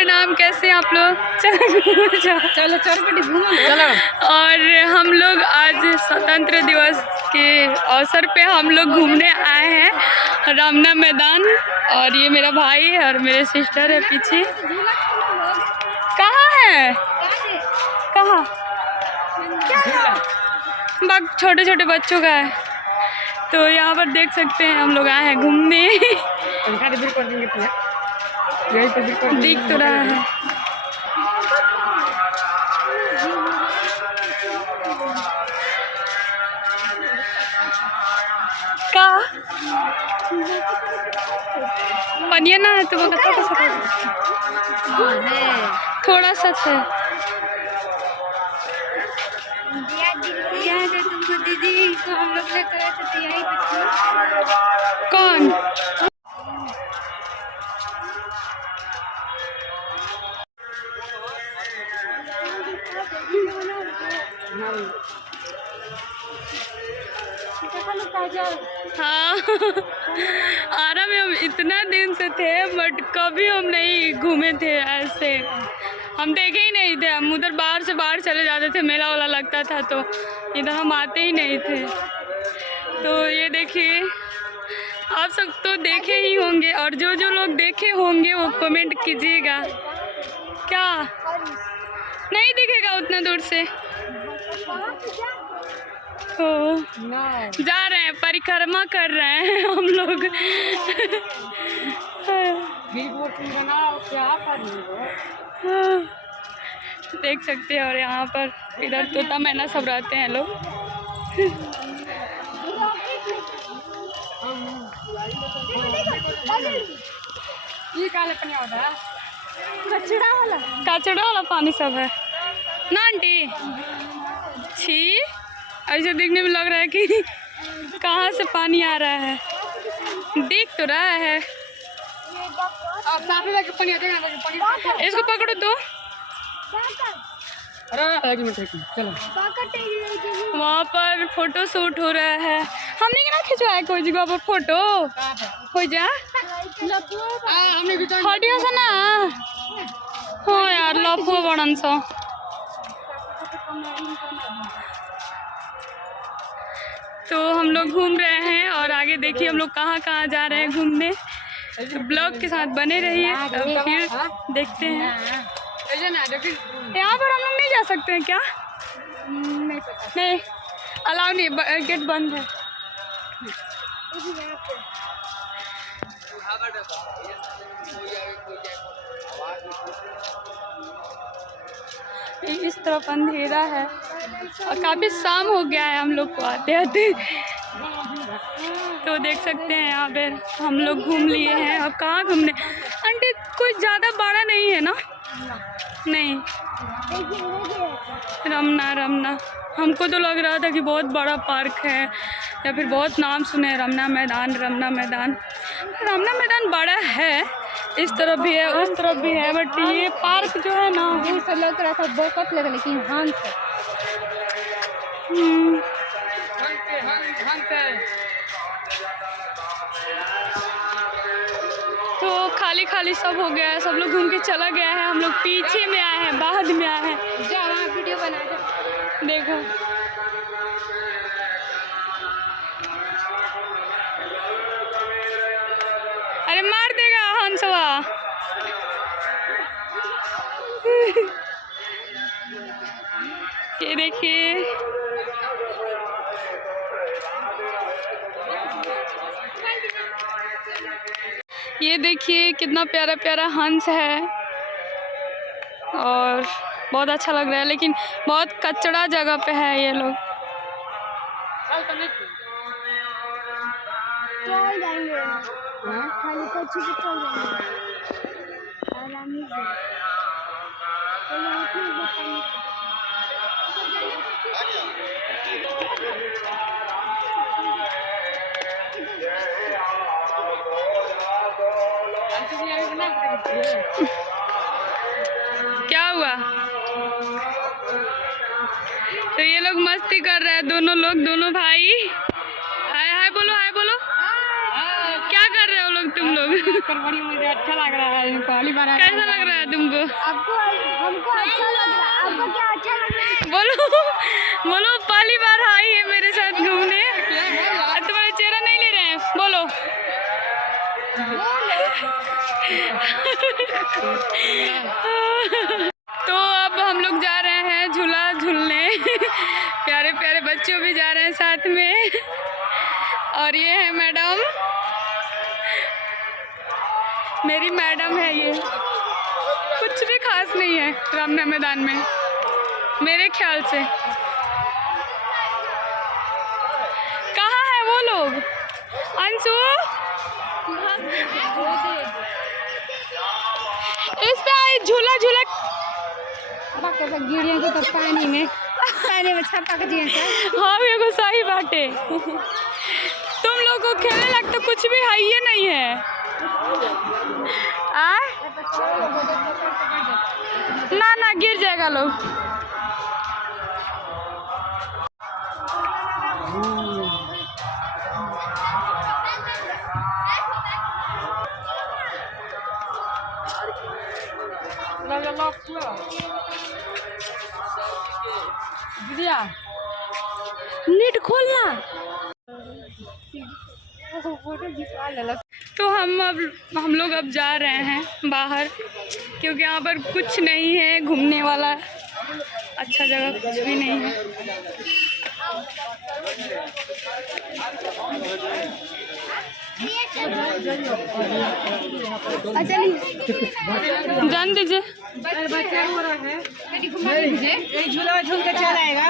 प्रणाम, कैसे हैं आप लोग? चलो चलो। और हम लोग आज स्वतंत्र दिवस के अवसर पे हम लोग घूमने आए हैं रमना मैदान। और ये मेरा भाई है और मेरे सिस्टर है पीछे। कहाँ है? कहाँ? छोटे छोटे बच्चों का है। तो यहाँ पर देख सकते हैं हम लोग आए हैं घूमने। दिख तो रहा है। का पनिया ना है तो वो थोड़ा सा है। तुमको दीदी को हम लोग ने करे थे यही कौन? हाँ आरा में हम इतना दिन से थे बट कभी हम नहीं घूमे थे ऐसे। हम देखे ही नहीं थे। हम उधर बाहर से बाहर चले जाते थे, मेला वाला लगता था तो इधर हम आते ही नहीं थे। तो ये देखिए, आप सब तो देखे ही होंगे और जो जो लोग देखे होंगे वो कमेंट कीजिएगा। क्या नहीं दिखेगा उतना दूर से? तो जा रहे हैं, परिक्रमा कर रहे हैं हम लोग। देख सकते हैं। और यहाँ पर इधर तोता मैना सब रहते हैं लोग। कचड़ा वाला पानी सब है ना आंटी? छी, ऐसे देखने में लग रहा है कि कहाँ से पानी आ रहा है। दिख तो रहा है। इसको पकड़ो तो। चलो वहाँ पर फोटो शूट हो रहा है। हमने क्या खिंचवाया कोई जगह पर फोटो हो जा हटियो से ना हो यार, लफो बड़न सा। तो हम लोग घूम रहे हैं और आगे देखिए हम लोग कहाँ कहाँ जा रहे हैं घूमने। तो ब्लॉग के साथ बने रहिए और फिर देखते हैं। यहाँ पर हम लोग नहीं जा सकते हैं क्या? नहीं अलाउ नहीं, गेट बंद है। इस तरफ अंधेरा है और काफ़ी शाम हो गया है हम लोग को आते आते। तो देख सकते हैं यहाँ पे हम लोग घूम लिए हैं। अब कहाँ घूमने आंटी? कोई ज़्यादा बड़ा नहीं है ना? नहीं, रमना हमको तो लग रहा था कि बहुत बड़ा पार्क है या फिर बहुत नाम सुने रमना मैदान। रमना मैदान बड़ा है, इस तरफ भी है उस तरफ भी है, बट ये पार्क जो है ना वो सब लग रहा था बहुत लगा, लेकिन तो खाली खाली सब हो गया है। सब लोग घूम के चला गया है। हम लोग पीछे में आए हैं, बाद में आए हैं। जा वहाँ वीडियो बना दो। देखो अरे मार देगा हंसवा। ये देखिए कितना प्यारा प्यारा हंस है और बहुत अच्छा लग रहा है, लेकिन बहुत कचड़ा जगह पे है ये लोग। चल जाएंगे खाली कच्ची पे चल जाएंगे। क्या हुआ? तो ये लोग मस्ती कर रहे हैं दोनों भाई। हाय हाय बोलो, हाय बोलो। क्या कर रहे हो लोग तुम लोग? बड़ी मुझे अच्छा लग रहा है, पहली बार कैसा लग रहा है तुमको? आपको हमको अच्छा लग रहा है। आपको क्या अच्छा लग रहा है? बोलो बोलो, पहली बार आई है मेरे साथ घूमने और तुम्हारा चेहरा नहीं ले रहे हैं, बोलो। तो अब हम लोग जा रहे हैं झूला झूलने। प्यारे प्यारे बच्चों भी जा रहे हैं साथ में। और ये है मैडम, मेरी मैडम है ये। कुछ भी खास नहीं है रामना मैदान में मेरे ख्याल से। कहाँ है वो लोग? अंशु, इस पे आई झूला झूला। गिरिया तो पानी में छपा के दिए। हाँ एगो सही बाटे। तुम लोग को खेलने लायक तो कुछ भी है ही नहीं है। आ? ना ना गिर जाएगा लोग। नेट खोलना। तो हम लोग अब जा रहे हैं बाहर, क्योंकि यहाँ पर कुछ नहीं है घूमने वाला। अच्छा जगह कुछ भी नहीं है। जान दीजिए। बच्चा हो रहा है, झूला झूल के चल आएगा।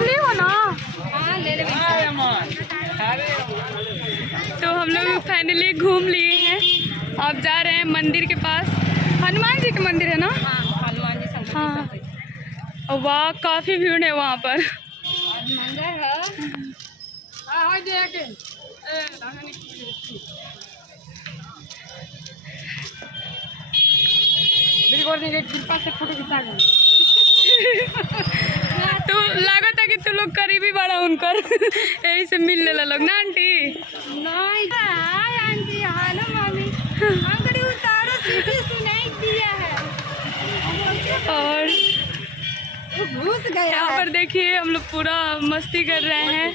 ले हो ना। तो हम लोग फाइनली घूम लिए हैं। अब जा रहे हैं मंदिर के पास। हनुमान जी का मंदिर है ना? हनुमान जी। हाँ, वाह काफ़ी भीड़ है वहाँ पर। तो लगा था कि तू लोग करीबी बड़ा उनकर। यही से मिल ले लोग ना आंटी? नहीं आंटी, हाँ ना मामी, अंकड़ी उतारो सीधी नहीं दिया है। और घुस गया यहाँ पर देखिए हम लोग पूरा मस्ती कर रहे हैं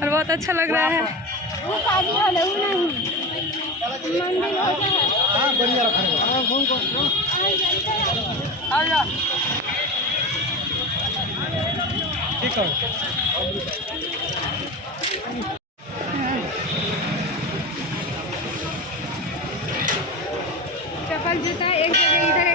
और बहुत अच्छा लग रहा है। वो शादी वाले वो नहीं मंदिर होता है। हाँ बढ़िया रखा है। ठीक है। चप्पल जूता एक जगह इधर